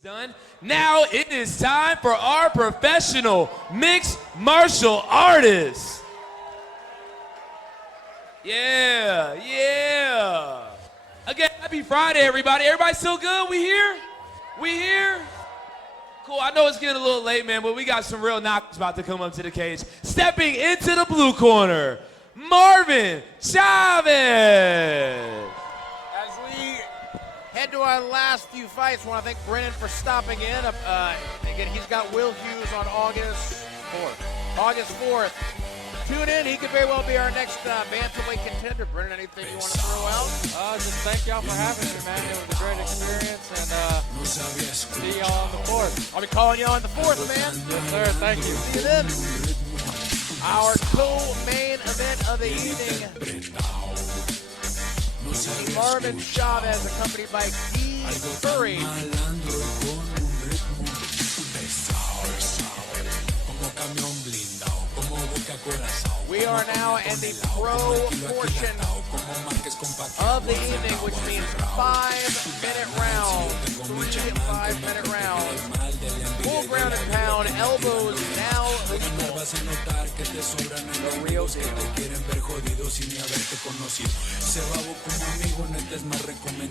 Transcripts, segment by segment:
Done. Now it is time for our professional mixed martial artists. Yeah. Again, happy Friday, everybody. Everybody still good? We here? We here? Cool. I know it's getting a little late, man, but we got some real knockers about to come up to the cage. Stepping into the blue corner, Marvin Chavez. Head to our last few fights. I want to thank Brennan for stopping in. Again, he's got Will Hughes on August 4th. Tune in. He could very well be our next bantamweight contender. Brennan, anything you want to throw out? Just thank y'all for having me, man. It was a great experience, and see y'all on the 4th. I'll be calling you on the 4th, man. Yes, sir. Thank you. See you then. Our co-main event of the evening. Marvin Chavez, accompanied by D. Curry. We are now in the pro portion of the evening, which means 5-minute rounds. 3 5-minute rounds. Full ground and pound, elbows now lethal. The real deal.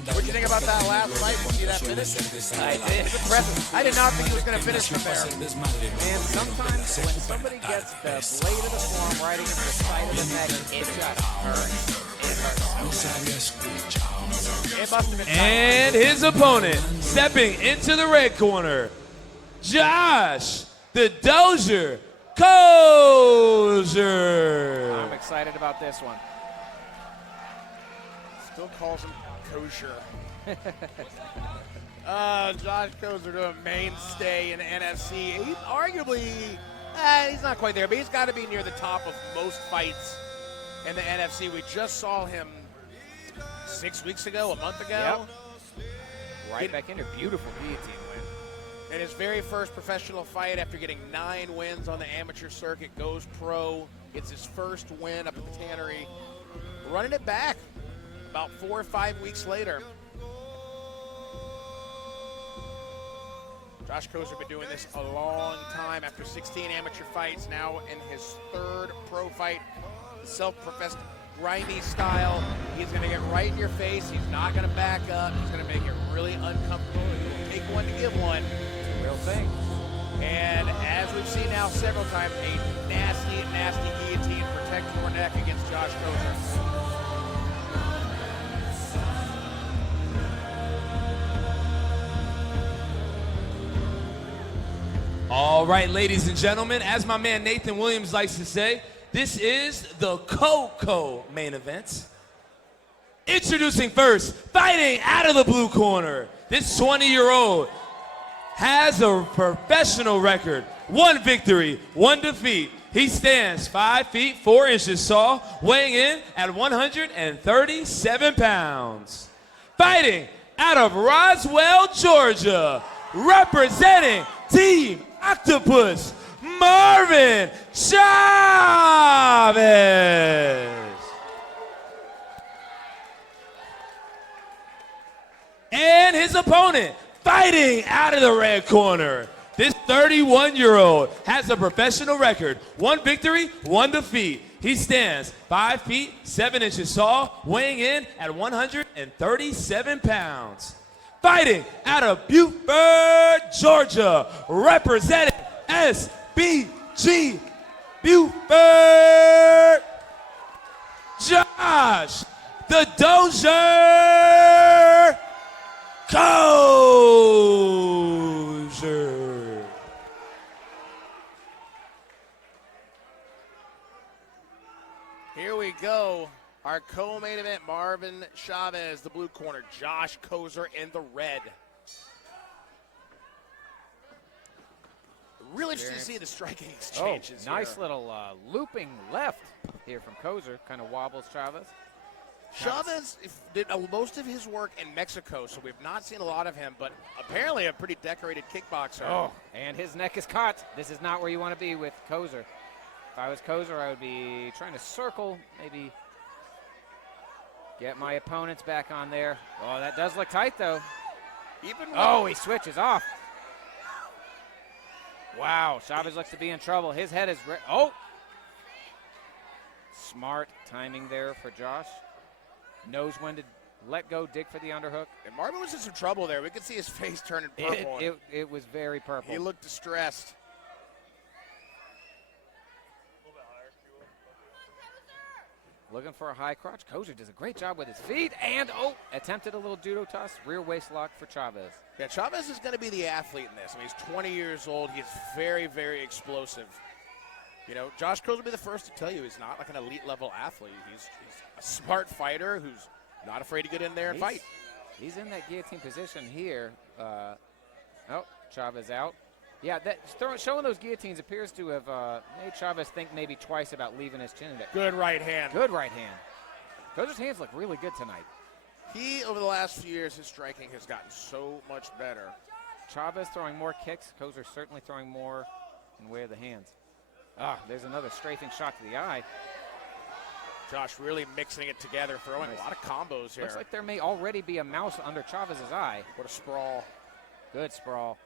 What do you think about that last fight? Did you see that finish? I did. It's impressive. I did not think he was going to finish from there. And sometimes when somebody gets the blade of the forearm right against the side of the neck, it just hurts. It hurts. It must have been And his opponent, stepping into the red corner, Josh the Dozier Kozier. I'm excited about this one. Still calls him kosher. Josh Kozier, a mainstay in the NFC. He's arguably, he's not quite there, but he's got to be near the top of most fights in the NFC. We just saw him 6 weeks ago, a month ago. Yep. Right back in there. Beautiful guillotine win. In his very first professional fight, after getting 9 wins on the amateur circuit, goes pro, gets his first win up at the Tannery, running it back about 4 or 5 weeks later. Josh Kozier been doing this a long time. After 16 amateur fights, now in his 3rd pro fight, self-professed grimy style. He's going to get right in your face. He's not going to back up. He's going to make it really uncomfortable. He'll take one to give one. Real thing. And as we've seen now several times, a nasty, nasty guillotine protect your neck against Josh Kozier. All right, ladies and gentlemen, as my man Nathan Williams likes to say, this is the Coco main event. Introducing first, fighting out of the blue corner, this 20-year-old has a professional record. 1 victory, 1 defeat. He stands 5 feet 4 inches tall, weighing in at 137 pounds. Fighting out of Roswell, Georgia, representing Team Octopus, Marvin Chavez. And his opponent, fighting out of the red corner, this 31-year-old has a professional record. 1 victory, 1 defeat. He stands 5 feet 7 inches tall, weighing in at 137 pounds. Fighting out of Beaufort, Georgia, representing SBG Beaufort, Josh the Dozier Kozier. Here we go. Our co-main event, Marvin Chavez, the blue corner, Josh Kozier in the red. Really interesting to see the striking exchanges nice here. little looping left here from Kozier. Kind of wobbles Chavez. Chavez did most of his work in Mexico, so we've not seen a lot of him, but apparently a pretty decorated kickboxer. Oh, and his neck is caught. This is not where you want to be with Kozier. If I was Kozier, I would be trying to circle, maybe get my opponents back on there. Oh, that does look tight, though. Even Oh, he switches off. Wow, Chavez looks to be in trouble. His head is oh! Smart timing there for Josh. Knows when to let go, dig for the underhook. And Marvin was in some trouble there. We could see his face turning purple. It was very purple. He looked distressed. Looking for a high crotch. Kozer does a great job with his feet. And, attempted a little judo toss. Rear waist lock for Chavez. Yeah, Chavez is going to be the athlete in this. I mean, he's 20 years old. He's very, very explosive. You know, Josh Kozer will be the first to tell you he's not like an elite-level athlete. He's a smart fighter who's not afraid to get in there and fight. He's in that guillotine position here. Chavez out. Yeah, showing those guillotines appears to have made Chavez think maybe twice about leaving his chin in there. Good right hand. Good right hand. Kozer's hands look really good tonight. He, over the last few years, his striking has gotten so much better. Chavez throwing more kicks. Kozer certainly throwing more in way of the hands. There's another strafing shot to the eye. Josh really mixing it together, throwing a lot of combos here. Looks like there may already be a mouse under Chavez's eye. What a sprawl. Good sprawl.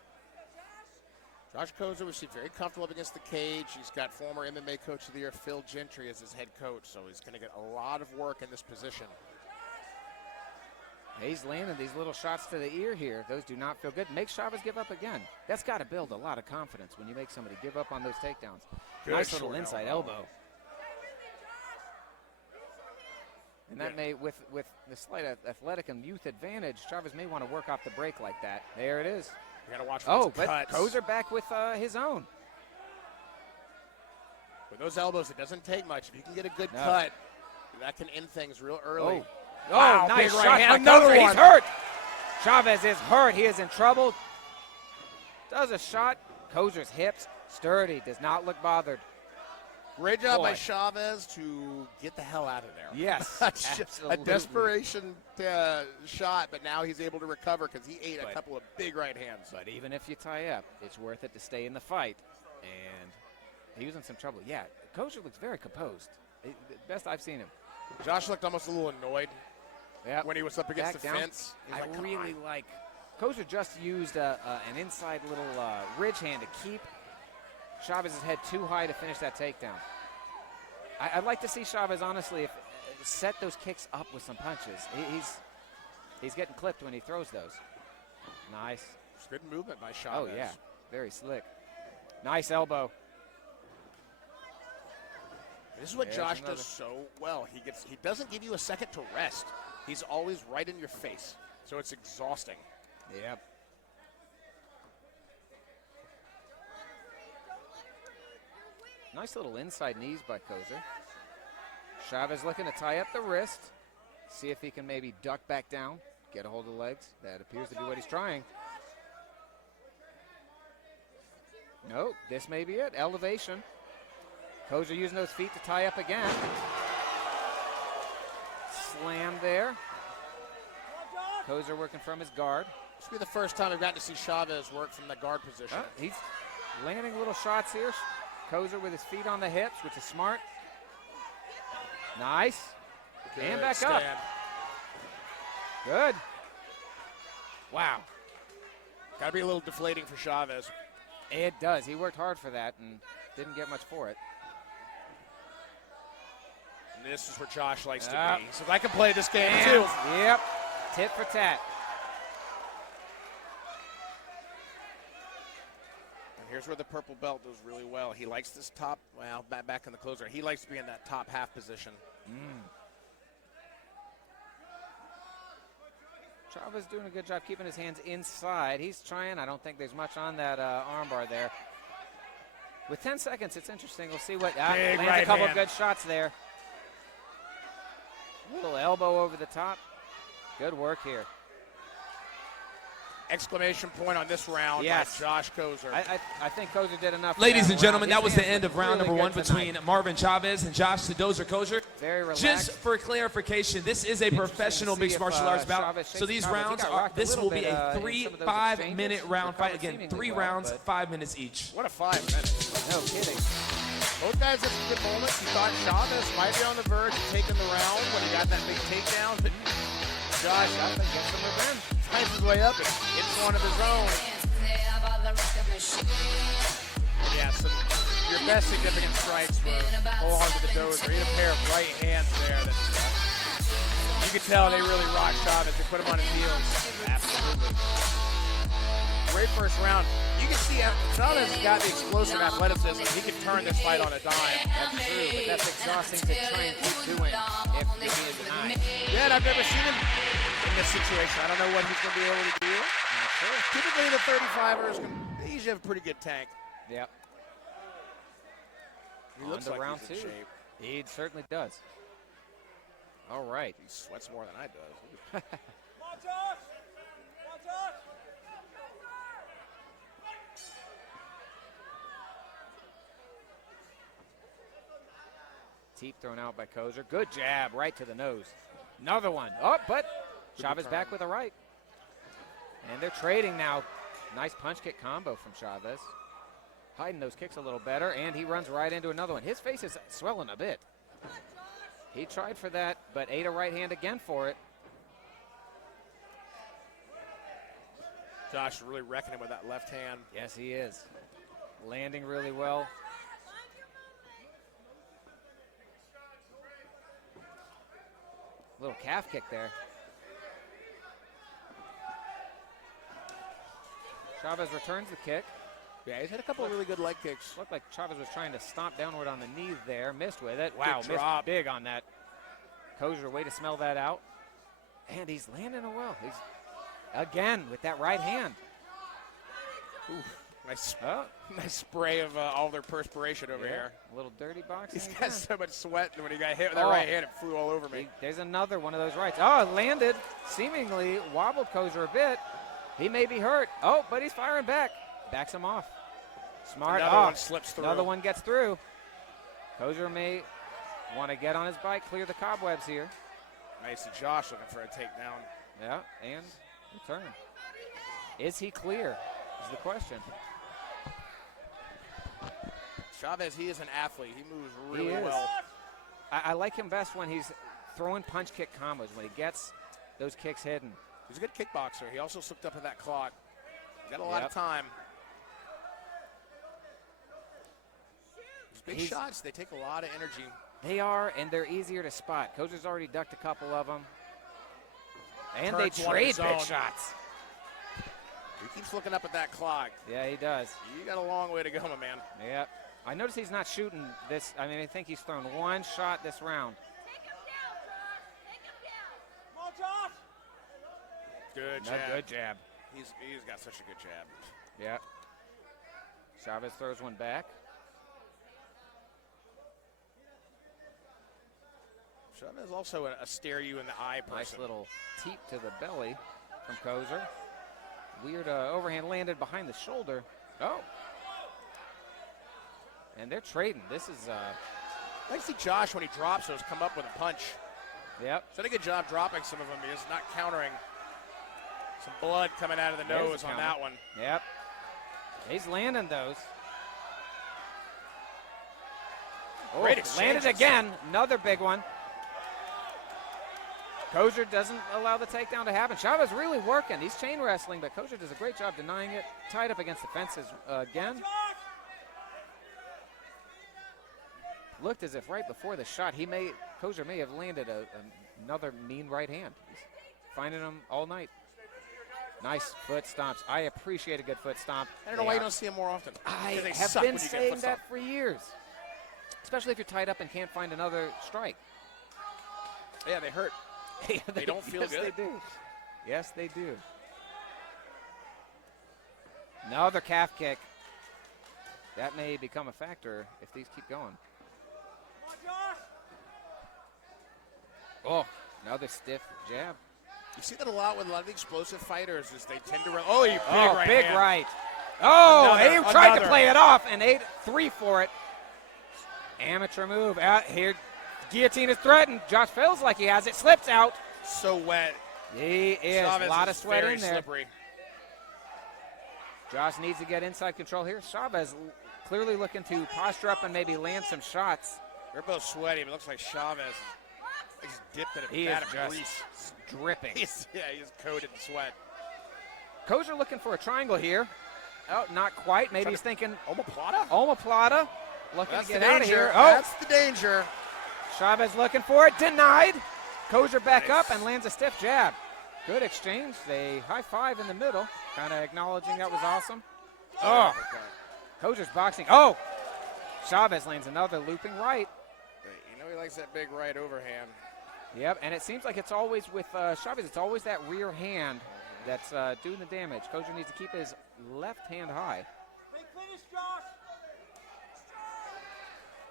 Josh Kozer was very comfortable up against the cage. He's got former MMA Coach of the Year Phil Gentry as his head coach, so he's going to get a lot of work in this position. He's landing these little shots to the ear here. Those do not feel good. Makes Chavez give up again. That's got to build a lot of confidence when you make somebody give up on those takedowns. Good nice little inside elbow. And that may, with the slight athletic and youth advantage, Chavez may want to work off the break like that. There it is. You got to watch for but cuts. Kozer back with his own. With those elbows, it doesn't take much. If you can get a good cut, that can end things real early. Wow, nice shot. Another one. He's hurt. Chavez is hurt. He is in trouble. Does a shot. Kozer's hips. Sturdy. Does not look bothered. Great job by Chavez to get the hell out of there. Yes, a desperation shot, but now he's able to recover because he ate a couple of big right hands. But even if you tie up, it's worth it to stay in the fight. And he was in some trouble. Yeah, Kozer looks very composed. Best I've seen him. Josh looked almost a little annoyed when he was up against the fence. I really like Kozer just used an inside little ridge hand to keep Chavez's head too high to finish that takedown. I'd like to see Chavez, honestly, set those kicks up with some punches. He's getting clipped when he throws those. Nice. It's good movement by Chavez. Oh, yeah. Very slick. Nice elbow. This is what Josh does so well. He doesn't give you a second to rest. He's always right in your face. So it's exhausting. Yep. Nice little inside knees by Kozer. Chavez looking to tie up the wrist. See if he can maybe duck back down, get a hold of the legs. That appears to be what he's trying. No, this may be it. Elevation. Kozer using those feet to tie up again. Slam there. Kozer working from his guard. This will be the first time we've gotten to see Chavez work from the guard position. He's landing little shots here. Kozer with his feet on the hips, which is smart. Nice. Good and back stand. up. Good. Wow. Got to be a little deflating for Chavez. It does. He worked hard for that and didn't get much for it. And this is where Josh likes to be. So I can play this game too. Yep. Tit for tat. Here's where the purple belt does really well. He likes this top, back in the closer. He likes to be in that top half position. Chavez doing a good job keeping his hands inside. He's trying. I don't think there's much on that armbar there. With 10 seconds, it's interesting. We'll see what lands a couple of good shots there. Little elbow over the top. Good work here. Exclamation point on this round by Josh Kozer. I think Kozer did enough. Ladies and gentlemen, that was the end of round number one between Marvin Chavez and Josh the Dozer Kozer. Very relaxed. Just for clarification, this is a professional mixed martial arts bout. So these rounds, this will be a 5-minute round fight. Again, 3 rounds, 5 minutes each. What a 5 minutes. No kidding. Both guys had some good moments. You thought Chavez might be on the verge of taking the round when he got that big takedown. But Josh, I think, gets some revenge. Finds his way up and hits one of his own. best significant strikes were hold on to the dozer. He had a pair of right hands there that you could tell they really rocked Chavez. They put him on his heels. Absolutely. Great first round. You can see Chavez has got the explosive athleticism. He can turn this fight on a dime. That's true, but that's exhausting to try and keep doing if he is denied. Yeah, and I've never seen him in this situation. I don't know what he's going to be able to do. Not sure. Typically, the 35ers, they usually have a pretty good tank. Yep. He looks On to like round he's in 2. shape. He certainly does. All right. He sweats more than I do. Teep thrown out by Kozer. Good jab right to the nose. Another one. Oh, but Chavez back with a right. And they're trading now. Nice punch kick combo from Chavez. Hiding those kicks a little better, and he runs right into another one. His face is swelling a bit. He tried for that, but ate a right hand again for it. Josh is really reckoning with that left hand. Yes, he is. Landing really well. Little calf kick there. Chavez returns the kick. Yeah, he's had a couple of really good leg kicks. Looked like Chavez was trying to stomp downward on the knee there. Missed with it. Wow, Good missed drop. big on that. Kozer, way to smell that out. And he's landing it well. He's again with that right hand. Oof. Nice, Oh, nice spray of all their perspiration over here. a little dirty boxing. He's got again. so much sweat that when he got hit with that Oh. right hand, it flew all over me. There's another one of those rights. Oh, it landed. Seemingly wobbled Kozer a bit. He may be hurt. Oh, but he's firing back. Backs him off. Smart. Another Oh, one slips through. another one gets through. Kozer may want to get on his bike, clear the cobwebs here. Nice. Josh looking for a takedown. Yeah, and return. Is he clear is the question. Chavez, he is an athlete. He moves He really is. well. I like him best when he's throwing punch kick combos, when he gets those kicks hidden. He's a good kickboxer. He also slipped up at that clock. He's got a lot Yep. of time. These big He's- shots, they take a lot of energy. They are, and they're easier to spot. Kozer's already ducked a couple of them. And they Turns one of trade his big own. shots. He keeps looking up at that clock. Yeah, he does. You got a long way to go, my man. Yep. I notice he's not shooting this. I mean, I think he's thrown one shot this round. Good No, jab. good jab. He's got such a good jab. Yeah. Chavez throws one back. Chavez also a stare you in the eye person. Nice little teep to the belly from Kozer. Weird overhand landed behind the shoulder. Oh. And they're trading. This is, I like to see Josh, when he drops those, come up with a punch. yep. He's done a good job dropping some of them. He's not countering. Some blood coming out of the There's nose the on counter. that one. Yep. He's landing those. Oh, Great landed exchanges. again. Another big one. Kozer doesn't allow the takedown to happen. Chavez really working. He's chain wrestling, but Kozer does a great job denying it. Tied up against the fences again. Looked as if right before the shot, Kozer may have landed another mean right hand. He's finding them all night. Nice foot stomps. I appreciate a good foot stomp. I don't know why you don't see him more often. I 'Cause they have suck been when you get saying foot that stomp. for years. Especially if you're tied up and can't find another strike. Yeah, they hurt. They don't feel yes, good. They do. Yes, they do. Another calf kick. That may become a factor if these keep going. Oh, another stiff jab. You see that a lot with a lot of the explosive fighters is they tend to oh, you big Oh, right big hand. right. Oh, Another- he tried to another. play it off and ate 3 for it. Amateur move. Out here, guillotine is threatened. Josh feels like he has it. Slips out. So wet. He is. Chavez A lot of is sweat very in there. slippery. Josh needs to get inside control here. Chavez clearly looking to posture up and maybe land some shots. They're both sweaty, but it looks like Chavez he's dipped in a He is vat of just grease. dripping. He's coated in sweat. Kozer looking for a triangle here. Oh, not quite. Maybe he's thinking Omoplata? omoplata. looking That's to the get out of danger. here. Oh, That's the danger. Chavez looking for it. Denied. Kozer back Nice. up and lands a stiff jab. Good exchange. They high five in the middle, kind of acknowledging that was awesome. Oh, Kozer's boxing. Oh, Chavez lands another looping right. You know he likes that big right overhand. Yep, and it seems like it's always with Chavez, it's always that rear hand that's doing the damage. Kozer needs to keep his left hand high.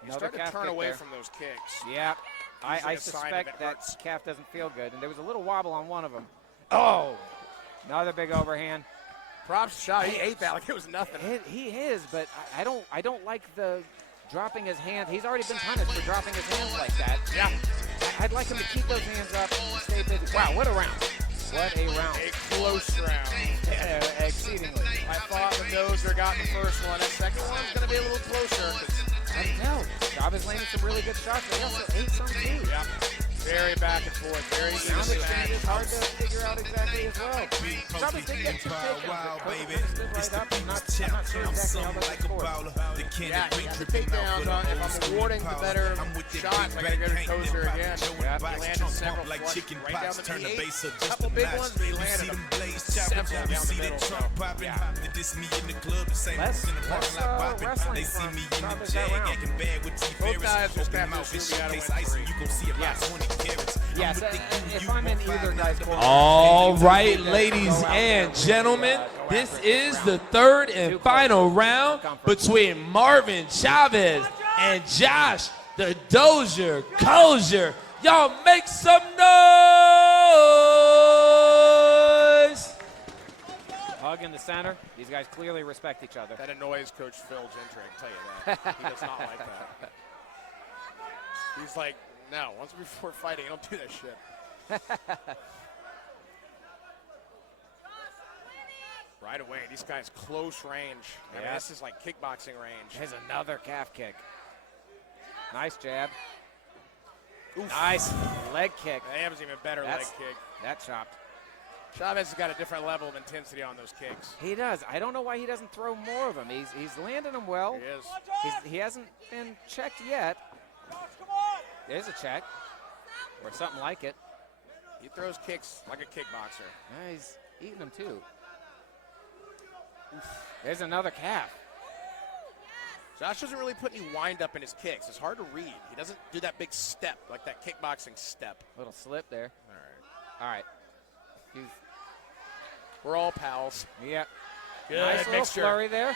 You start to calf turn kick away there. from those kicks. Yeah, I Usually a sign of suspect it that hurts. calf doesn't feel good, and there was a little wobble on one of them. Oh, another big overhand. Props shot. He ate that like it was nothing. He is, but I don't like the dropping his hand. He's already been punished for dropping his hands like that. Yeah. I'd like him to keep those hands up and stay busy. Wow, what a round. What a round. A close round. Exceedingly. I thought the Dozer got the first one. The second one's going to be a little closer. I can tell. Chavez landed some really good shots, but he also ate some too. Yeah. Very back and forth. Very Sound easy exchange is match. hard to figure out exactly as well. Chavez did get two takedowns, but Kozer kind of stood right up. I'm not sure exactly how that scored. Yeah, the takedowns, if I'm awarding the better shots, I got to go to Kozer again. Yeah. He landed several flush right down the middle. He ate a couple big ones, but he landed them several down the middle. So, yeah. Less wrestling from Chavez that round. Both guys just got to assume we got to win three. Yes, if I'm in either guy's corner. All right, ladies and gentlemen, this is the third and final round between Marvin Chavez and Josh the Dozier Kozier. Y'all make some noise! Hug in the center. These guys clearly respect each other. That annoys Coach Phil Gentry, I can tell you that. He does not like that. He's like, no, once before fighting, don't do that shit. Right away, these guys close range. I mean, Yeah. this is like kickboxing range. Here's another calf kick. Nice jab. Nice leg kick. That was even better That's- leg kick. That chopped. Chavez has got a different level of intensity on those kicks. He does. I don't know why he doesn't throw more of them. He's landing them well. He is. He hasn't been checked yet. There's a check. Or something like it. He throws kicks like a kickboxer. Yeah, he's eating them too. There's another calf. Josh doesn't really put any wind up in his kicks. It's hard to read. He doesn't do that big step, like that kickboxing step. Little slip there. All right. All right. We're all pals. Yep. Good Nice little mixture. flurry there.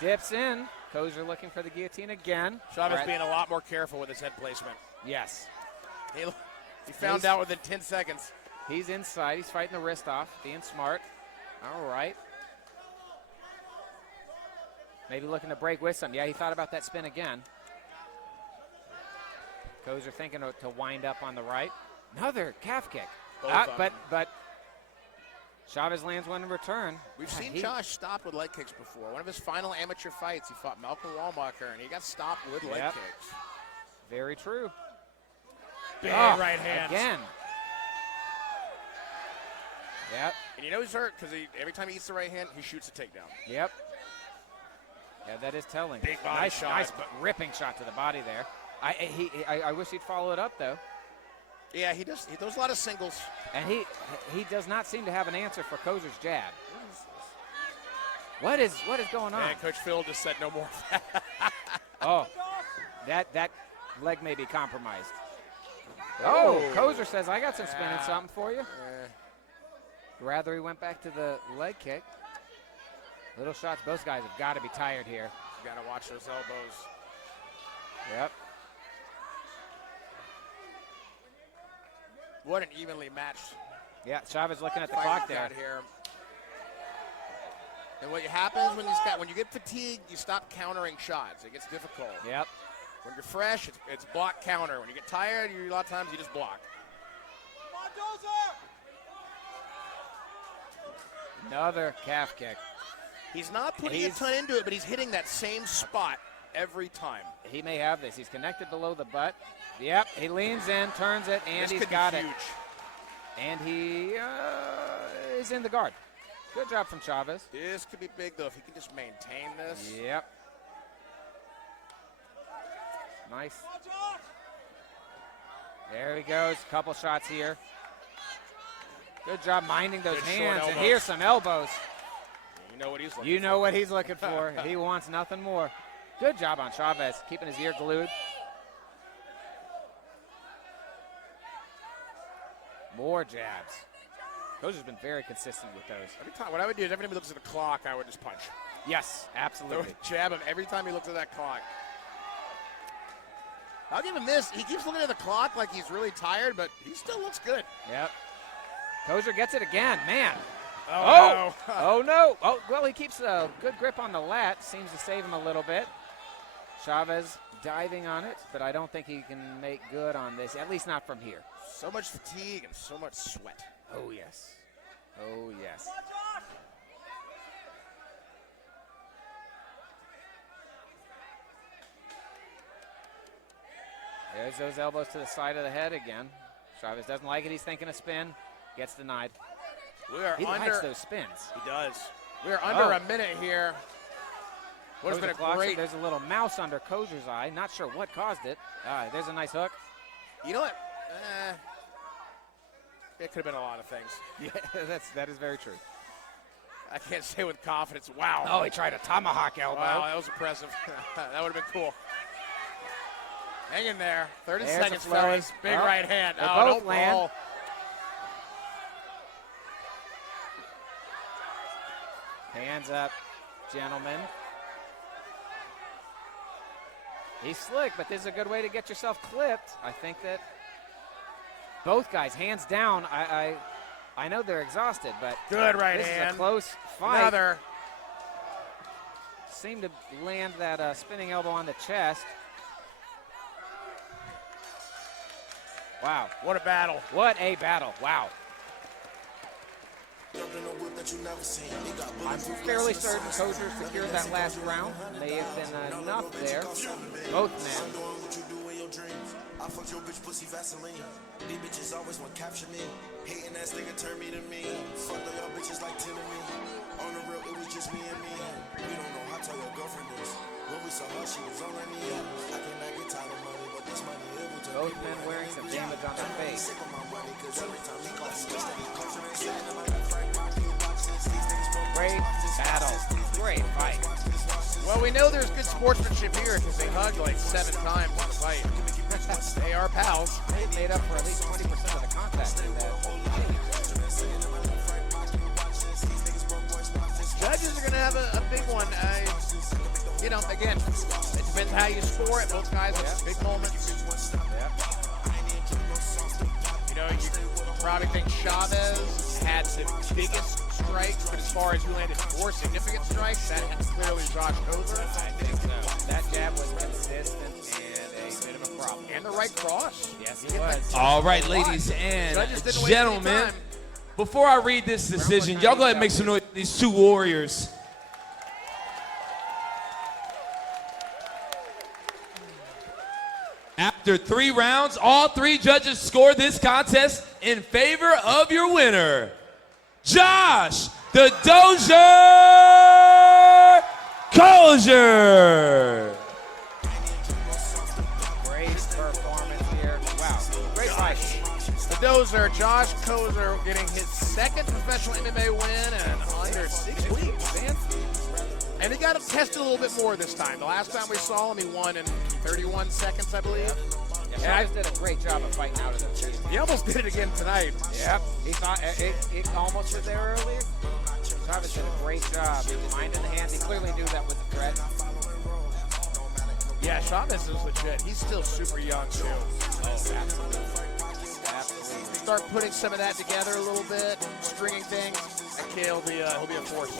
Dips in. Kozer looking for the guillotine again. Chavez All right. being a lot more careful with his head placement. Yes. He found out within 10 seconds. He's inside. He's fighting the wrist off, being smart. All right. Maybe looking to break with some. Yeah, he thought about that spin again. Kozer thinking to wind up on the right. Another calf kick. Both of them. But Chavez lands one in return. We've Yeah, seen he- Josh stop with leg kicks before. One of his final amateur fights, he fought Malcolm Wallmacher, and he got stopped with leg Yep. kicks. Very true. Big Oh, right hands. Again. Yep. And you know he's hurt because every time he eats the right hand, he shoots a takedown. Yep. Yeah, that is telling. Big body nice, shot. Nice ripping shot to the body there. I wish he'd follow it up, though. Yeah, he does. He throws a lot of singles. And he does not seem to have an answer for Kozer's jab. What is going on? And Coach Phil just said no more of that. Oh, that leg may be compromised. Oh, Kozer says, I got some spinning something for you. Rather he went back to the leg kick. Little shots. Both guys have got to be tired here. You got to watch those elbows. Yep. What an evenly matched Yeah, Chavez looking at the fight clock we've there. got here. And what happens when you get fatigued, you stop countering shots. It gets difficult. Yep. When you're fresh, it's block counter. When you get tired, a lot of times you just block. Another calf kick. He's not putting a ton into it, but he's hitting that same spot every time. He may have this. He's connected below the butt. Yep, he leans in, turns it, and This he's could got be it. huge. And he is in the guard. Good job from Chavez. This could be big, though, if he can just maintain this. Yep. Nice. There he goes. Couple shots here. Good job minding those hands. And here's some elbows. You know what he's looking for. You know what he's looking for. He wants nothing more. Good job on Chavez, keeping his ear glued. More jabs. Coach has been very consistent with those. Every time, what I would do is every time he looks at the clock, I would just punch. Yes, absolutely. Jab him every time he looks at that clock. I'll give him this. He keeps looking at the clock like he's really tired, but he still looks good. Yep. Kozer gets it again. Man. Oh, no. Oh, no. Oh, well, he keeps a good grip on the lat. Seems to save him a little bit. Chavez diving on it, but I don't think he can make good on this, at least not from here. So much fatigue and so much sweat. Oh, yes. Oh, yes. There's those elbows to the side of the head again. Chavez doesn't like it. He's thinking a spin. Gets denied. He likes those spins. He does. We are under a minute here. What has been a great. There's a little mouse under Kozer's eye. Not sure what caused it. There's a nice hook. You know what? It could have been a lot of things. Yeah, that is very true. I can't say with confidence. Wow. Oh, he tried a tomahawk elbow. Wow, that was impressive. That would have been cool. Hang in there. 30 There's seconds, fellas. Big right hand. They both land. Oh. Hands up, gentlemen. He's slick, but this is a good way to get yourself clipped. I think that both guys, hands down, I know they're exhausted, but good right this hand. is a close fight. Another. Seemed to land that spinning elbow on the chest. Wow. What a battle. What a battle. Wow. I'm fairly certain Kozer secured that last round. May have been enough there. Both men. I fucked your bitch pussy Vaseline. These bitches always want to capture me. Hating ass nigga turn me to me. Fuck all y'all bitches like 10 to me. On the real, it was just me and me. We don't know how tall your girlfriend is. When we saw her, she was on her knee. I cannot get tired of money, but this money able to. Both men wearing some damage on their face. Great battle. Great fight. Well, we know there's good sportsmanship here because they hugged like 7 times in the fight. They are pals. They made up for at least 20% of the contact in that. Judges are going to have a big one. You know, again, it depends how you score it. Both guys have big moments. You know, you probably think Chavez had the biggest strikes, but as far as who landed more significant strikes, that had clearly Josh Kozer. I think so. That jab was consistent and a bit of a problem. And the right cross. Yes, he was. All right, ladies and gentlemen, before I read this decision, y'all go ahead and make some noise for these two warriors. After 3 rounds, all 3 judges scored this contest in favor of your winner, Josh the Dozier Kozer. Great performance here. Wow, great fight. The Dozier, Josh Kozer, getting his 2nd professional MMA win in under 6 weeks, man. And he got tested a little bit more this time. The last time we saw him, he won in 31 seconds, I believe. Yeah, Chavez did a great job of fighting out of the field. He almost did it again tonight. Yep. He thought it almost was there earlier. Chavez did a great job. Minding the hands. He clearly knew that was a threat. Yeah, Chavez is legit. He's still super young, too. Oh, absolutely. Absolutely. Start putting some of that together a little bit, stringing things. That kid will be a force.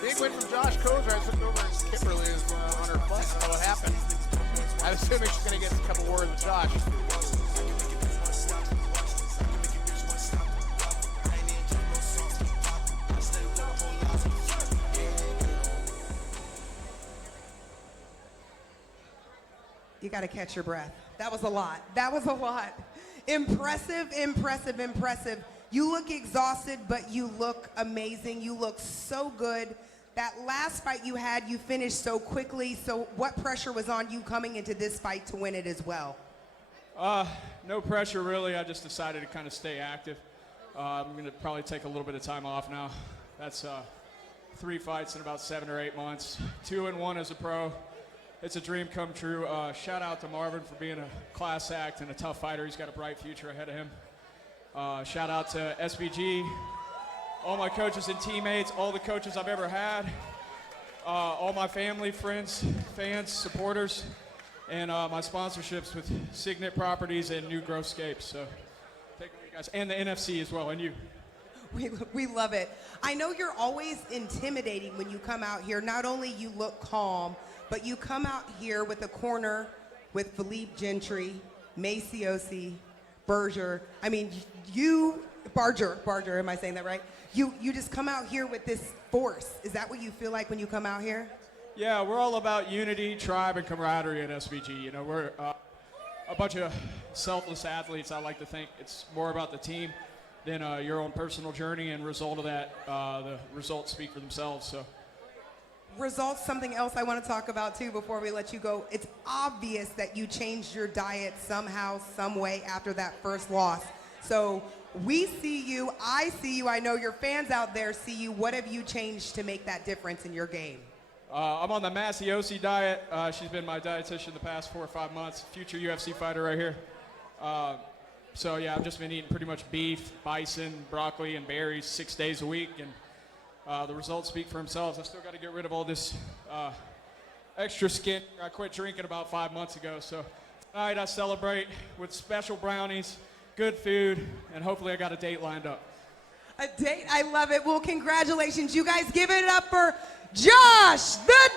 Big win from Josh Kozer. I looked over and Kimberly is on her butt. I don't know what happened. I'm assuming she's going to get a couple words with Josh. You got to catch your breath. That was a lot. That was a lot. Impressive, impressive, impressive. You look exhausted, but you look amazing. You look so good. That last fight you had, you finished so quickly. So what pressure was on you coming into this fight to win it as well? No pressure, really. I just decided to kind of stay active. I'm going to probably take a little bit of time off now. That's 3 fights in about 7 or 8 months. 2-1 as a pro. It's a dream come true. Shout out to Marvin for being a class act and a tough fighter. He's got a bright future ahead of him. Shout out to SBG, all my coaches and teammates, all the coaches I've ever had, all my family, friends, fans, supporters, and my sponsorships with Signet Properties and New Growthscapes. So thank you guys, and the NFC as well, and you. We love it. I know you're always intimidating when you come out here. Not only you look calm, but you come out here with a corner with Philippe Gentry, Maciosi, Berger. I mean, Barger, am I saying that right? You just come out here with this force. Is that what you feel like when you come out here? Yeah, we're all about unity, tribe, and camaraderie at SBG. You know, we're a bunch of selfless athletes. I like to think it's more about the team than your own personal journey, and result of that, the results speak for themselves. So. Results, something else I want to talk about too before we let you go. It's obvious that you changed your diet somehow, some way after that first loss. So we see you, I see you, I know your fans out there see you. What have you changed to make that difference in your game? I'm on the Maciosi diet. She's been my dietitian the past 4 or 5 months. Future UFC fighter right here. So yeah, I've just been eating pretty much beef, bison, broccoli, and berries 6 days a week, and the results speak for themselves. I still got to get rid of all this extra skin. I quit drinking about 5 months ago, so tonight I celebrate with special brownies, good food, and hopefully I got a date lined up. A date, I love it. Well, congratulations. You guys give it up for Josh the